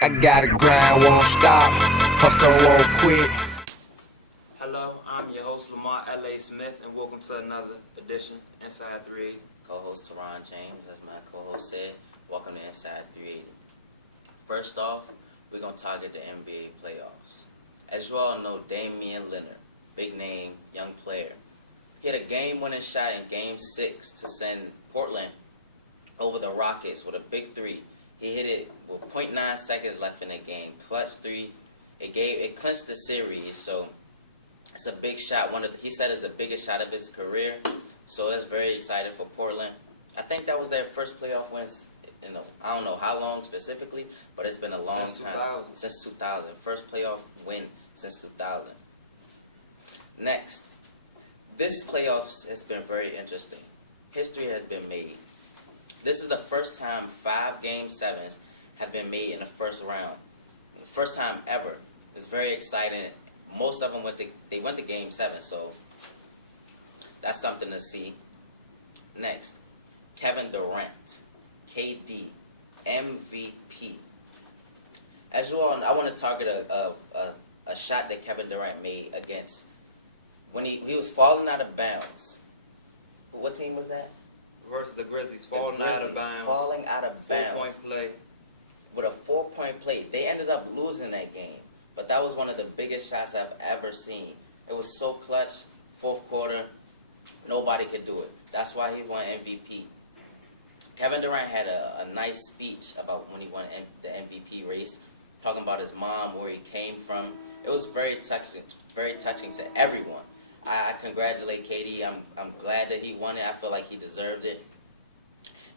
I gotta grind, won't stop, hustle won't quit. Hello, I'm your host Lamar L.A. Smith, and welcome to another edition Inside 380. Co-host Teron James, as my co-host said, welcome to Inside 380. First off, we're going to target the NBA playoffs. As you all know, Damian Lillard, big name, young player, hit a game-winning shot in Game 6 to send Portland over the Rockets with a big three. He hit it with 0.9 seconds left in the game. Clutch three. It clinched the series, so it's a big shot. He said it's the biggest shot of his career, so that's very exciting for Portland. I think that was their first playoff wins. I don't know how long specifically, but it's been a long time. Since 2000. First playoff win since 2000. Next, this playoffs has been very interesting. History has been made. This is the first time 5 Game 7s have been made in the first round. The first time ever. It's very exciting. Most of them went to Game 7, so that's something to see. Next, Kevin Durant, KD, MVP. As you all know, I want to target a shot that Kevin Durant made against when he was falling out of bounds. What team was that? Versus the Grizzlies, falling out of bounds. Falling out of bounds. 4-point play. With a 4-point play. They ended up losing that game. But that was one of the biggest shots I've ever seen. It was so clutch, fourth quarter, nobody could do it. That's why he won MVP. Kevin Durant had a nice speech about when he won the MVP race, talking about his mom, where he came from. It was very touching to everyone. I congratulate KD. I'm glad that he won it. I feel like he deserved it.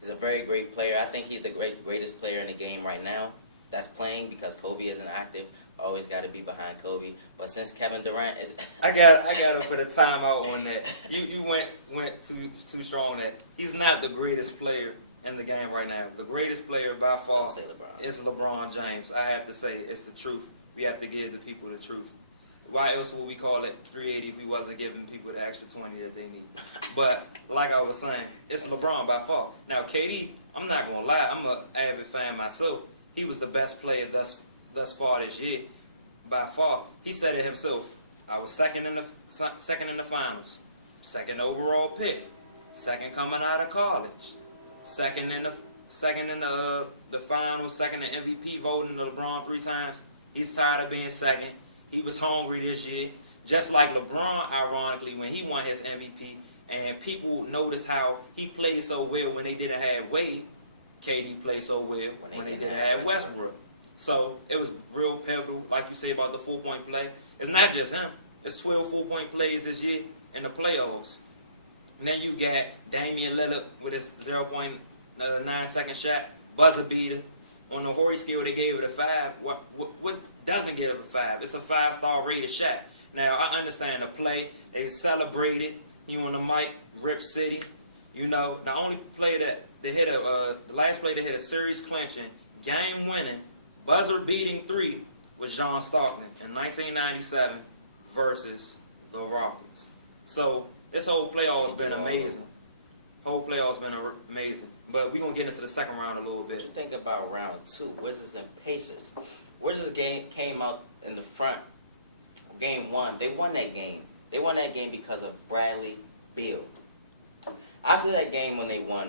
He's a very great player. I think he's the greatest player in the game right now that's playing, because Kobe isn't active. Always got to be behind Kobe. But since Kevin Durant is, I gotta put a timeout on that. You went too strong on that. He's not the greatest player in the game right now. The greatest player by far is LeBron James. I have to say, it's the truth. We have to give the people the truth. Why else would we call it 380 if we wasn't giving people the extra 20 that they need? But like I was saying, it's LeBron by far. Now KD, I'm not gonna lie, I'm an avid fan myself. He was the best player thus far this year, by far. He said it himself. I was second in the finals, second overall pick, second coming out of college, second in the finals, second in MVP voting to LeBron 3 times. He's tired of being second. He was hungry this year, just like LeBron, ironically, when he won his MVP, and people noticed how he played so well when they didn't have Wade. KD played so well when they didn't have Westbrook. So it was real pivotal, like you say about the 4-point play. It's not just him. It's 12 4-point plays this year in the playoffs. And then you got Damian Lillard with his 0.9 second shot, buzzer beater. On the Horry scale, they gave it a 5. What doesn't give it a 5? It's a 5-star rated shot. Now, I understand the play. They celebrated. He on the mic, Rip City. You know, the only play that they hit the last play that hit a series clinching, game winning, buzzer beating 3 was John Stockton in 1997 versus the Rockets. So this whole playoff has been amazing. Whole playoff's been amazing. But we're going to get into the second round a little bit. What you think about round 2, Wizards and Pacers? Wizards came out in the front. Game 1, they won that game. They won that game because of Bradley Beal. After that game when they won,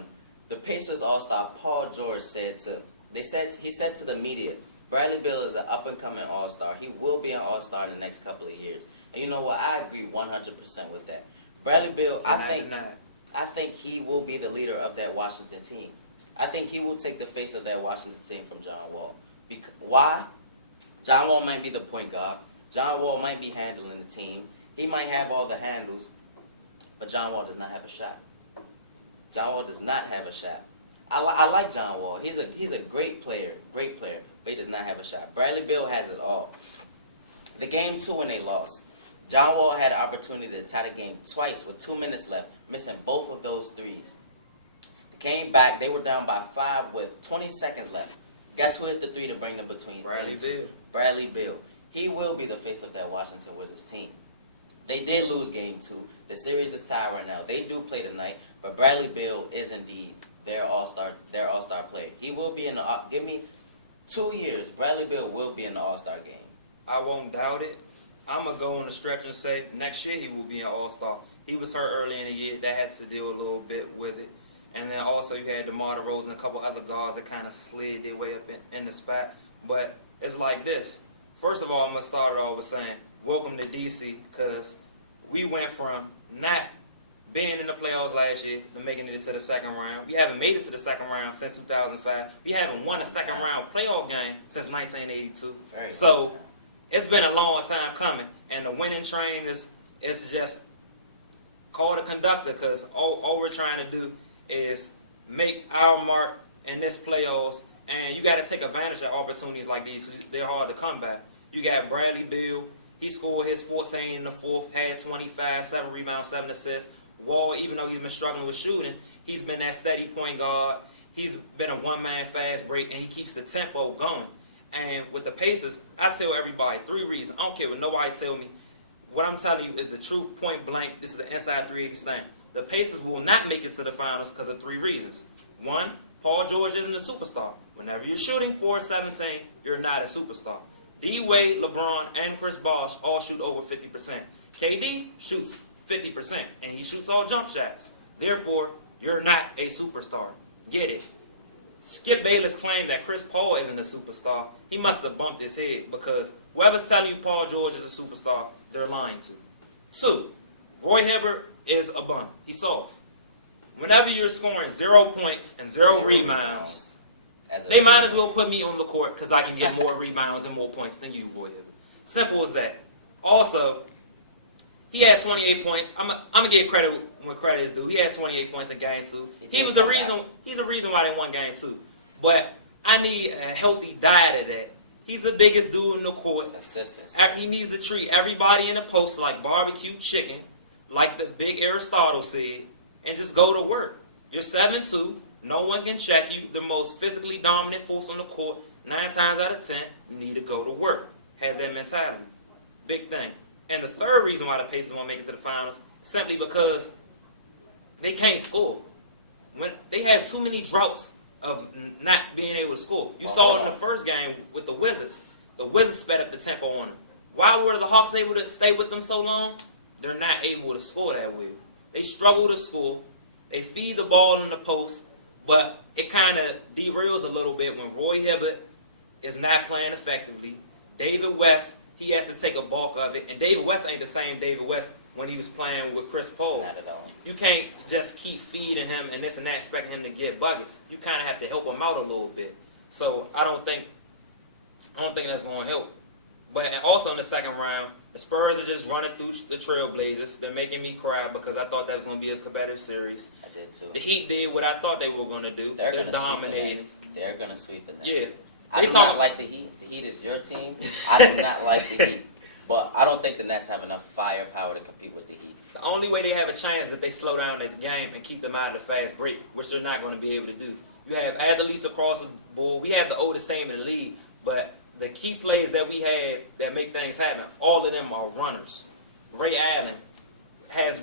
the Pacers All-Star Paul George said to the media, Bradley Beal is an up-and-coming All-Star. He will be an All-Star in the next couple of years. And you know what? I agree 100% with that. Bradley Beal, I think he will be the leader of that Washington team. I think he will take the face of that Washington team from John Wall. Why? John Wall might be the point guard. John Wall might be handling the team. He might have all the handles, but John Wall does not have a shot. John Wall does not have a shot. I like John Wall. He's a great player, but he does not have a shot. Bradley Beal has it all. The game 2 when they lost, John Wall had an opportunity to tie the game twice with 2 minutes left, missing both of those threes. They came back. They were down by 5 with 20 seconds left. Guess who hit the 3 to bring them between? Bradley Beal. Bradley Beal. He will be the face of that Washington Wizards team. They did lose game 2. The series is tied right now. They do play tonight, but Bradley Beal is indeed their all-star player. He will be in the give me 2 years, Bradley Beal will be in the All-Star game. I won't doubt it. I'm going to go on the stretch and say next year he will be an All-Star. He was hurt early in the year. That has to deal a little bit with it. And then also you had DeMar DeRozan and a couple other guards that kind of slid their way up in the spot. But it's like this. First of all, I'm going to start it off with saying, welcome to D.C., because we went from not being in the playoffs last year to making it to the second round. We haven't made it to the second round since 2005. We haven't won a second round playoff game since 1982. So it's been a long time coming, and the winning train is just call the conductor, because all we're trying to do is make our mark in this playoffs, and you got to take advantage of opportunities like these. They're hard to come by. You got Bradley Beal. He scored his 14 in the fourth, had 25, 7 rebounds, 7 assists. Wall, even though he's been struggling with shooting, he's been that steady point guard. He's been a one-man fast break, and he keeps the tempo going. And with the Pacers, I tell everybody 3 reasons. I don't care what nobody tell me. What I'm telling you is the truth, point blank. This is the Inside 380 thing. The Pacers will not make it to the finals because of 3 reasons. 1, Paul George isn't a superstar. Whenever you're shooting 4-17, you're not a superstar. D-Wade, LeBron, and Chris Bosh all shoot over 50%. KD shoots 50%, and he shoots all jump shots. Therefore, you're not a superstar. Get it? Skip Bayless claimed that Chris Paul isn't a superstar. He must have bumped his head, because whoever's telling you Paul George is a superstar, they're lying to. 2, Roy Hibbert is a bum. He's soft. Whenever you're scoring 0 points and 0 rebounds, they might as well put me on the court, because I can get more rebounds and more points than you, Roy Hibbert. Simple as that. Also, he had 28 points. I'm gonna give credit when credit is due. He had 28 points in Game 2. He's the reason why they won Game 2. But I need a healthy diet of that. He's the biggest dude in the court. Consistency. He needs to treat everybody in the post like barbecue chicken, like the big Aristotle said, and just go to work. You're 7'2". No one can check you. The most physically dominant force on the court. 9 times out of 10, you need to go to work. Have that mentality. Big thing. And the third reason why the Pacers won't make it to the finals is simply because they can't score. When they had too many droughts of not being able to score. You saw it in the first game with the Wizards. The Wizards sped up the tempo on them. Why were the Hawks able to stay with them so long? They're not able to score that well. They struggle to score. They feed the ball in the post, but it kind of derails a little bit when Roy Hibbert is not playing effectively. David West, he has to take a bulk of it, and David West ain't the same David West when he was playing with Chris Paul. Not at all. You can't just keep feeding him and this and that, expecting him to get buckets. You kind of have to help him out a little bit. So I don't think that's going to help. But also in the second round, the Spurs are just running through the Trailblazers. They're making me cry because I thought that was going to be a competitive series. I did too. The Heat did what I thought they were going to do. They're dominating. They're going to sweep the Nets. Yeah. I do not like the Heat. The Heat is your team. I do not like the Heat. But I don't think the Nets have enough firepower to compete with the Heat. The only way they have a chance is if they slow down the game and keep them out of the fast break, which they're not going to be able to do. You have athletes across the board. We have the oldest team in the league, but the key players that we have that make things happen, all of them are runners. Ray Allen has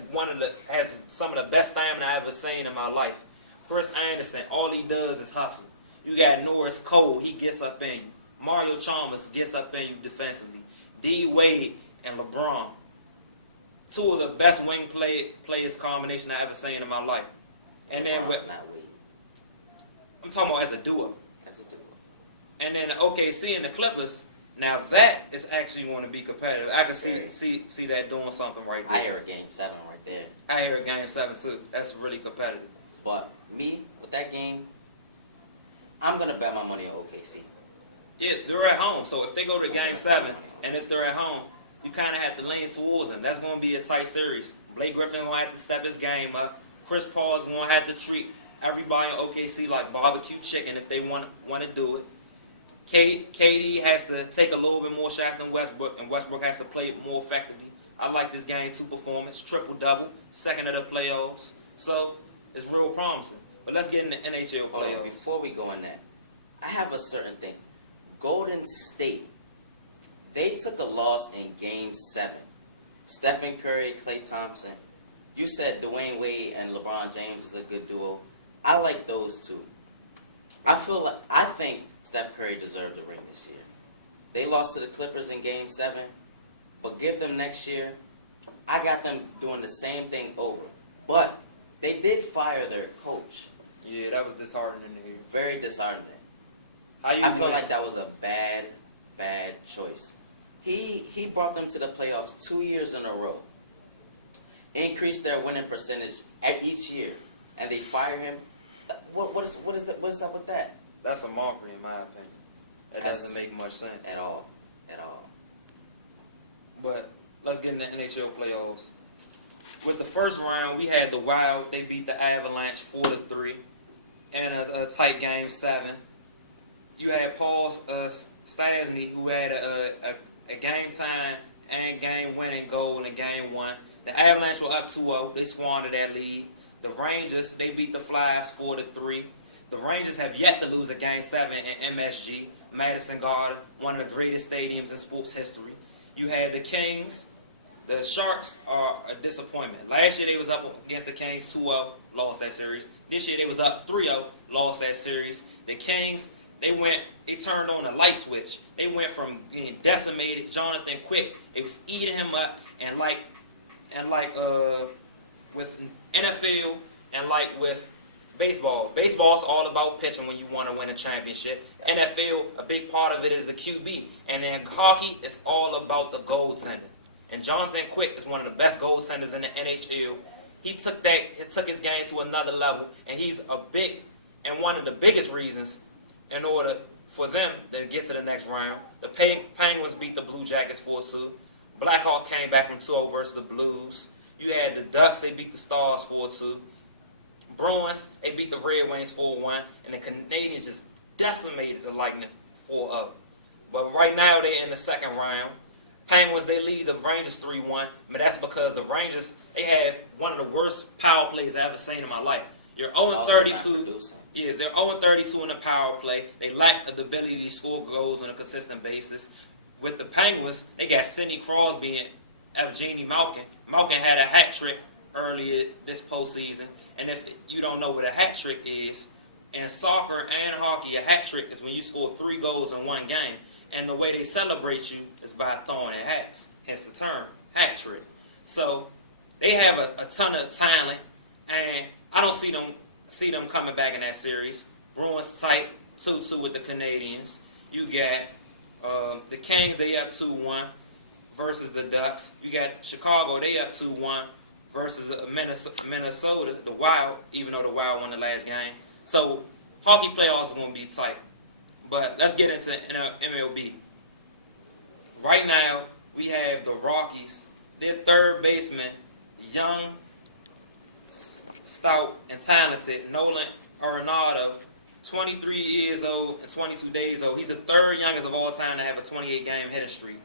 some of the best stamina I've ever seen in my life. Chris Anderson, all he does is hustle. You got Norris Cole, he gets up in you. Mario Chalmers gets up in you defensively. D. Wade and LeBron, 2 of the best wing players combination I ever seen in my life. And then I'm talking about as a duo. As a duo. And then the OKC and the Clippers, now that is actually going to be competitive. I can see that doing something right there. I hear a Game 7 right there. I hear a Game 7 too. That's really competitive. But me, with that game, I'm going to bet my money on OKC. Yeah, they're at home. So if they go to Game 7 and they're at home, you kind of have to lean towards them. That's going to be a tight series. Blake Griffin going to have to step his game up. Chris Paul is going to have to treat everybody in OKC like barbecue chicken if they want to do it. KD has to take a little bit more shots than Westbrook, and Westbrook has to play more effectively. I like this Game 2 performance, triple-double, second of the playoffs. So it's real promising. But let's get in the NHL playoffs. Hold on, before we go on that, I have a certain thing. Golden State, they took a loss in Game 7. Stephen Curry, Klay Thompson. You said Dwayne Wade and LeBron James is a good duo. I like those two. I think Steph Curry deserved the ring this year. They lost to the Clippers in Game 7, but give them next year. I got them doing the same thing over. But they did fire their coach. Yeah, that was disheartening to hear. Very disheartening. I feel like that was a bad choice. He brought them to the playoffs 2 years in a row. Increased their winning percentage at each year, and they fire him. What is up with that? That's a mockery, in my opinion. That doesn't make much sense at all. But let's get into the NHL playoffs. With the first round, we had the Wild. They beat the Avalanche 4-3 in a tight Game 7. You had Paul Stastny, who had a game time and game winning goal in Game 1. The Avalanche were up 2-0. They squandered that lead. The Rangers, they beat the Flyers 4-3. The Rangers have yet to lose a Game 7 in MSG, Madison Garden, one of the greatest stadiums in sports history. You had the Kings. The Sharks are a disappointment. Last year they was up against the Kings 2-0, lost that series. This year they was up 3-0, lost that series. The Kings, they turned on a light switch. They went from being decimated. Jonathan Quick, it was eating him up, and like with NFL and like with baseball. Baseball's all about pitching when you want to win a championship. NFL, a big part of it is the QB. And then hockey, it's all about the goaltending. And Jonathan Quick is one of the best goaltenders in the NHL. He took his game to another level, and he's one of the biggest reasons in order for them to get to the next round. The Penguins beat the Blue Jackets 4-2. Blackhawks came back from 2-0 versus the Blues. You had the Ducks, they beat the Stars 4-2. Bruins, they beat the Red Wings 4-1. And the Canadians just decimated the Lightning 4-0. But right now, they're in the second round. Penguins, they lead the Rangers 3-1. But that's because the Rangers, they have one of the worst power plays I've ever seen in my life. You're 0-32. Yeah, they're 0-32 in the power play. They lack the ability to score goals on a consistent basis. With the Penguins, they got Sidney Crosby and Evgeny Malkin. Malkin had a hat trick earlier this postseason. And if you don't know what a hat trick is, in soccer and hockey, a hat trick is when you score 3 goals in one game. And the way they celebrate you is by throwing in hats. Hence the term, hat trick. So they have a ton of talent, and I don't see them coming back in that series. Bruins tight 2-2 with the Canadians. You got the Kings, they up 2-1 versus the Ducks. You got Chicago, they up 2-1 versus Minnesota, the Wild, even though the Wild won the last game. So hockey playoffs is going to be tight. But let's get into MLB. Right now, we have the Rockies. Their third baseman, young, stout, and talented, Nolan Arenado, 23 years old and 22 days old. He's the third youngest of all time to have a 28-game hitting streak.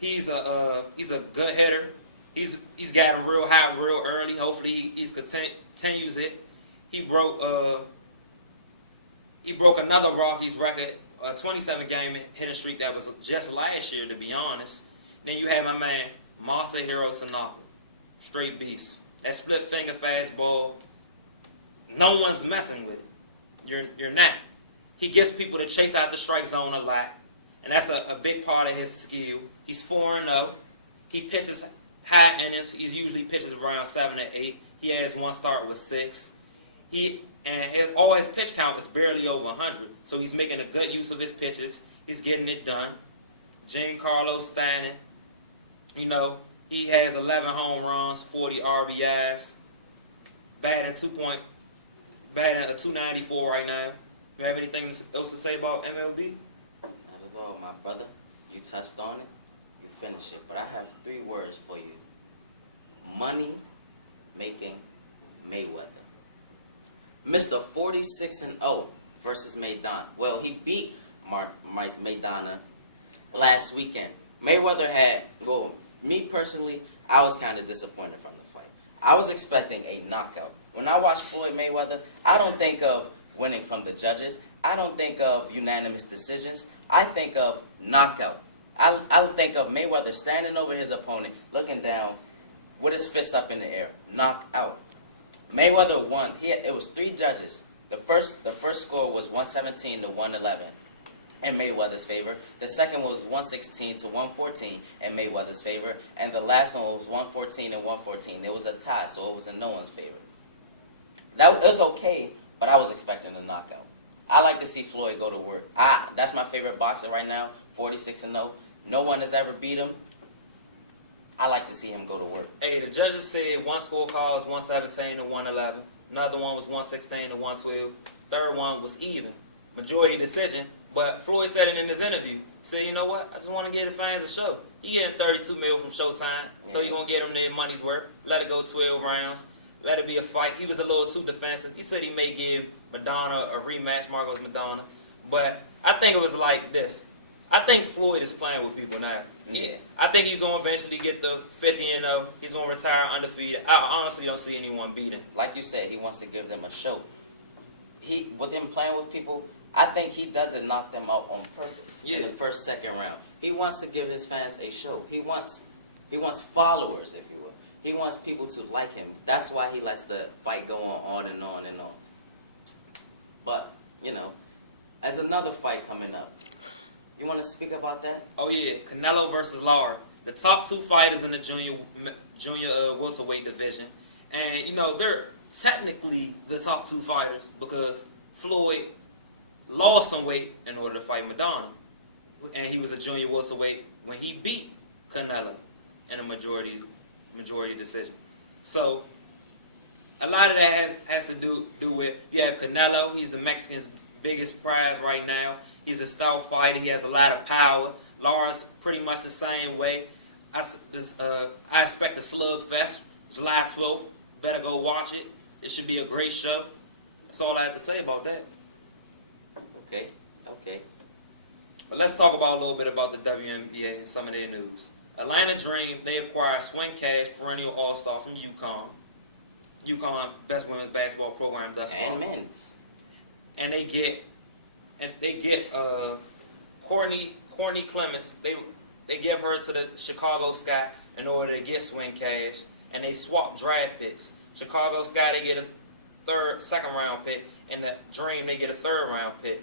He's a good hitter. He's got him real high real early. Hopefully he continues it. He broke another Rockies record, a 27-game hitting streak that was just last year, to be honest. Then you have my man, Masahiro Tanaka, straight beast. That split finger fastball, no one's messing with it. You're not. He gets people to chase out the strike zone a lot, and that's a big part of his skill. He's 4-0. He pitches high innings. He usually pitches around 7 to 8. He has one start with 6. All his pitch count is barely over 100, so he's making a good use of his pitches. He's getting it done. Giancarlo Stanton, he has 11 home runs, 40 RBIs, batting a 294 right now. You have anything else to say about MLB? Not at all, my brother. You touched on it. You finished it. But I have 3 words for you. Money making Mayweather. Mr. 46-0 versus Maidana. Well, he beat Mike Maidana last weekend. Mayweather me personally, I was kind of disappointed from the fight. I was expecting a knockout. When I watch Floyd Mayweather, I don't think of winning from the judges. I don't think of unanimous decisions. I think of knockout. I think of Mayweather standing over his opponent, looking down with his fist up in the air. Knockout. Mayweather won. It was 3 judges The first score was 117 to 111 in Mayweather's favor. The second was 116 to 114 in Mayweather's favor. And the last one was 114 and 114. It was a tie, so it was in no one's favor. That was okay, but I was expecting a knockout. I like to see Floyd go to work. That's my favorite boxer right now, 46-0. No one has ever beat him. I like to see him go to work. Hey, the judges said one scorecard was 117 to 111. Another one was 116 to 112. Third one was even. Majority decision. But Floyd said it in his interview. He said, you know what? I just want to give the fans a show. He getting $32 million from Showtime, so he going to get them their money's worth. Let it go 12 rounds. Let it be a fight. He was a little too defensive. He said he may give Madonna a rematch, Marcos Madonna. But I think it was like this. I think Floyd is playing with people now. I think he's going to eventually get the 50-0. He's going to retire undefeated. I honestly don't see anyone beating him. Like you said, he wants to give them a show. With him playing with people, I think he doesn't knock them out on purpose in the first, second round. He wants to give his fans a show. He wants followers, if you will. He wants people to like him. That's why he lets the fight go on and on and on. But, you know, there's another fight coming up. You want to speak about that? Oh, yeah. Canelo versus Lara. The top two fighters in the junior welterweight division. And, you know, they're technically the top two fighters because Floyd lost some weight in order to fight Madonna. And he was a junior welterweight when he beat Canelo in a majority decision. So, a lot of that has to do with, you have Canelo. He's the Mexican's biggest prize right now. He's a stout fighter. He has a lot of power. Lara's pretty much the same way. I expect a slugfest. July 12th. Better go watch it. It should be a great show. That's all I have to say about that. Okay. But let's talk about a little bit about the WNBA and some of their news. Atlanta Dream, they acquired Swing Cash, perennial all-star from UConn. UConn, best women's basketball program thus far. And men's. And they get Courtney Clements. They give her to the Chicago Sky in order to get Swing Cash, and they swap draft picks. Chicago Sky, they get a second round pick, and the Dream, they get a third round pick.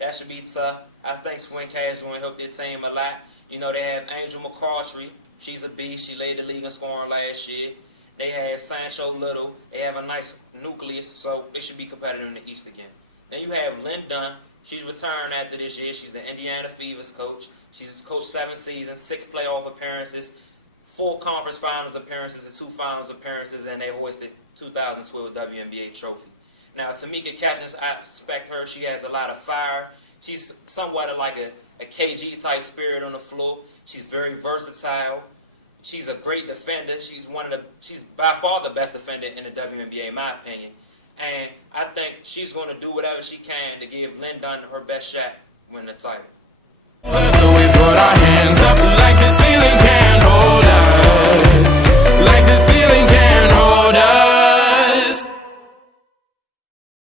That should be tough. I think Swing Cash is going to help their team a lot. You know, they have Angel McCautry. She's a beast. She led the league in scoring last year. They have Sancho Little. They have a nice nucleus, so they should be competitive in the East again. Then you have Lynn Dunn. She's returned after this year. She's the Indiana Fever's coach. She's coached 7 seasons, 6 playoff appearances, 4 conference finals appearances, and 2 finals appearances, and they hoisted 2012 WNBA trophy. Now, Tamika Catchings, I suspect her. She has a lot of fire. She's somewhat like a KG-type spirit on the floor. She's very versatile. She's a great defender. She's by far the best defender in the WNBA, in my opinion. And I think she's going to do whatever she can to give Lynn Dunn her best shot to win the title.